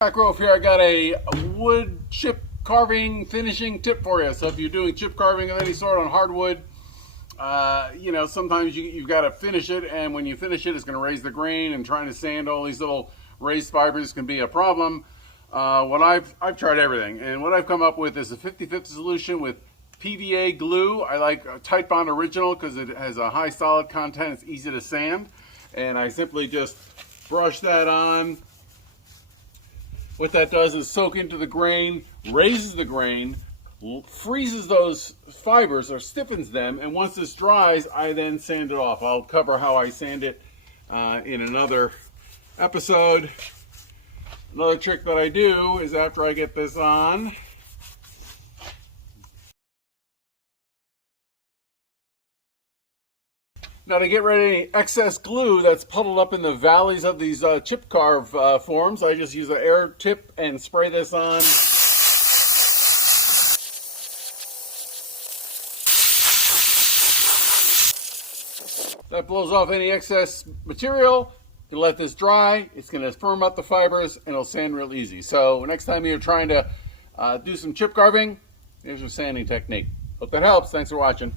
Back Roof here. I got a wood chip carving finishing tip for you. So if you're doing chip carving of any sort on hardwood, you know, sometimes you've got to finish it, and when you finish it, it's going to raise the grain, and trying to sand all these little raised fibers can be a problem. What I've tried everything, and what I've come up with is a 50-50 solution with PVA glue. I like Tight Bond Original because it has a high solid content. It's easy to sand, and I simply just brush that on. What that does is soak into the grain, raises the grain, freezes those fibers or stiffens them, and once this dries, I then sand it off. I'll cover how I sand it in another episode. Another trick that I do is after I get this on, now, to get rid of any excess glue that's puddled up in the valleys of these chip carve forms, I just use an air tip and spray this on. That blows off any excess material. You can let this dry. It's going to firm up the fibers and it'll sand real easy. So next time you're trying to do some chip carving, here's your sanding technique. Hope that helps. Thanks for watching.